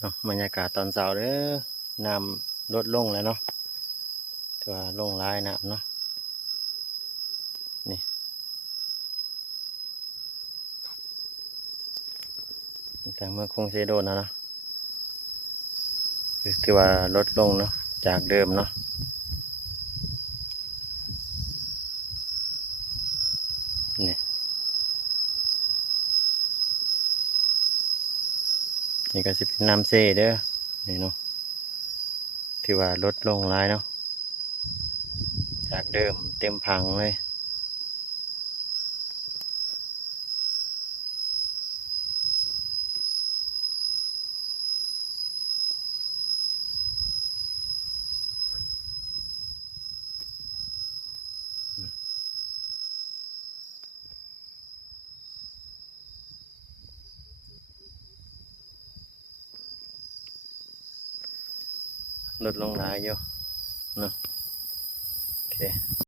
เนาะบรรยากาศตอนเช้าเด้อน้ำลดลงแล้วเนาะถือว่าลงร้ายน้ำเนาะนี่จากเมื่อคงเซโดนนะเนาะถือว่าลดลงเนาะจากเดิมเนาะนี่นี่ก็จะเป็นน้ำเซเด้อนี่เนาะถือว่าลดลงร้ายเนาะจากเดิมเต็มพังเลยลดลงหลายอยู่เนาะโอเค